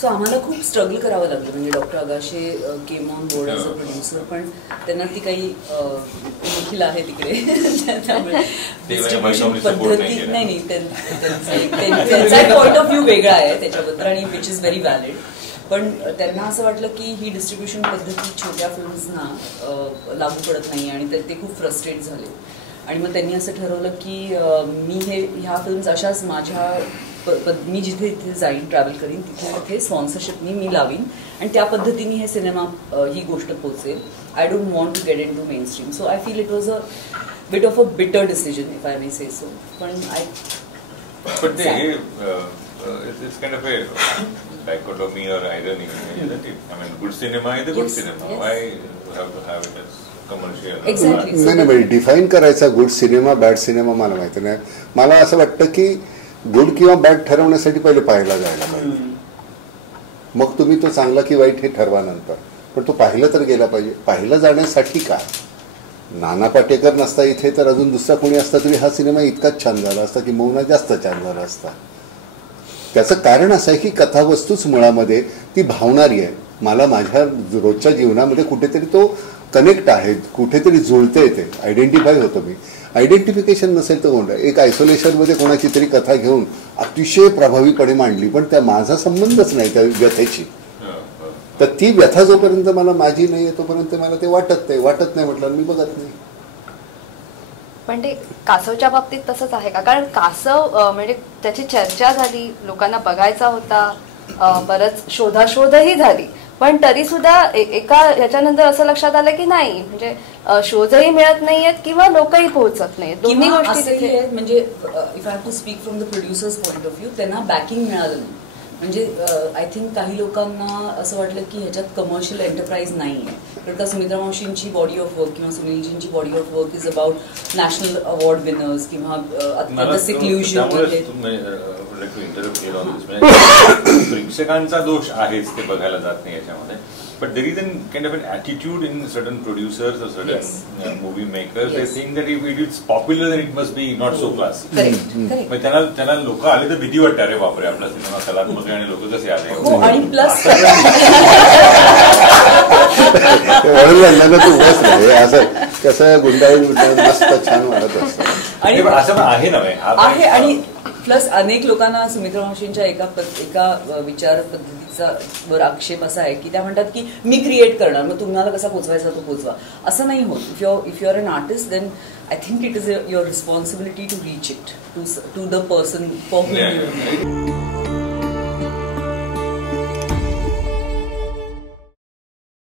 So आम्हाला खूप struggle करावं लागलं. म्हणजे doctor Agashe came on board as a producer, पण त्यांना ती काही वकील आहे तिकडे त्यामुळे डिस्ट्रीब्युशन पद्धती नाही त्यांचा पॉईंट ऑफ व्ह्यू वेगळा आहे त्याच्याबद्दल आणि विच इज व्हेरी व्हॅलिड. पण त्यांना असं वाटलं की ही डिस्ट्रीब्युशन पद्धती छोट्या फिल्म्सना लागू पडत नाही आणि ते खूप फ्रस्ट्रेट झाले. आणि मग त्यांनी असं ठरवलं की मी ह्या फिल्म्स अशाच माझ्या मी जिथे इथे जाईन ट्रॅव्हल करीन तिथे स्पॉन्सरशिपनी मी लावीन आणि त्या पद्धतीने हे सिनेमा ही गोष्ट पोचेल. I don't want to get into mainstream. So I feel it was a bit of a bitter decision if I may say so. पण it's kind of a dichotomy or irony, isn't it? I mean, good cinema is a good cinema. Why you have to have it as commercial? Exactly. नाही define करायचा good cinema bad cinema मला माहिती नाही. मला असं वाटतं की good किंवा बॅड ठरवण्यासाठी पहिले पाहायला जायला पाहिजे, मग तुम्ही तो चांगला की वाईट हे ठरवा नंतर. पण तो पाहिलं तर गेला पाहिजे. पाहिलं जाण्यासाठी काय, नाना पाटेकर नसता इथे तर अजून दुसरा कोणी असता तरी हा सिनेमा इतकाच छान झाला असता की मौना जास्त छान झाला असता. त्याचं कारण असं आहे की कथावस्तूच मुळामध्ये ती भावणारी आहे. मला माझ्या रोजच्या जीवनामध्ये कुठेतरी तो कनेक्ट आहे, कुठेतरी जुळते, ते आयडेंटिफाय होतो मी. आयडेंटिफिकेशन नसेल तर कोण एक आयसोलेशनमध्ये कोणाची तरी कथा घेऊन अतिशय प्रभावीपणे मांडली पण त्या माझा संबंधच नाही त्या व्यथेची. तर ती व्यथा जोपर्यंत मला माझी नाही आहे तोपर्यंत मला ते वाटत नाही म्हटलं मी बघत नाही. पण ते कासवच्या बाबतीत तसंच आहे का? कारण कासव म्हणजे त्याची चर्चा झाली, लोकांना बघायचा होता, बरंच शोधाशोधही झाली, पण तरी सुद्धा एका ह्याच्यानंतर असं लक्षात आलं की नाही म्हणजे शोधही मिळत नाहीयेत किंवा लोकही पोहोचत नाहीत. दोन्ही गोष्टी म्हणजे if I have to speak from the producers point of view त्यांना बॅकिंग मिळालं नाही. म्हणजे आय थिंक काही लोकांना असं वाटलं की ह्याच्यात कमर्शियल एंटरप्राइज नाही आहे. कारण का सुमित्रा मावशींची बॉडी ऑफ वर्क किंवा सुनीलजींची body of work is about national award winners किंवा प्रेक्षकांचा दोष आहेच ते बघायला जात नाही याच्यामध्ये. But there is a kind of an attitude in certain producers or certain movie makers. They think that if it is popular, then it must be not so classy. Correct. मग त्यांना लोक आले तर भीती वाटते, अरे बापरे आपला सिनेमा कलात्मक आहे आणि लोक कसे आले. आणि प्लस तू बस नाही असं कसं गुंडाळून मस्त छान वाटत असतं. आणि असं पण आहे ना आहे. आणि प्लस अनेक लोकांना सुमित्रा मावशींच्या एका विचार पद्धतीचा वर आक्षेप असा आहे की त्या म्हणतात की मी क्रिएट करणार, मग तुम्हाला कसा पोचवायचा तो पोचवा. असं नाही होत. If you are an artist then I think it is your responsibility to reach it to the person for whom you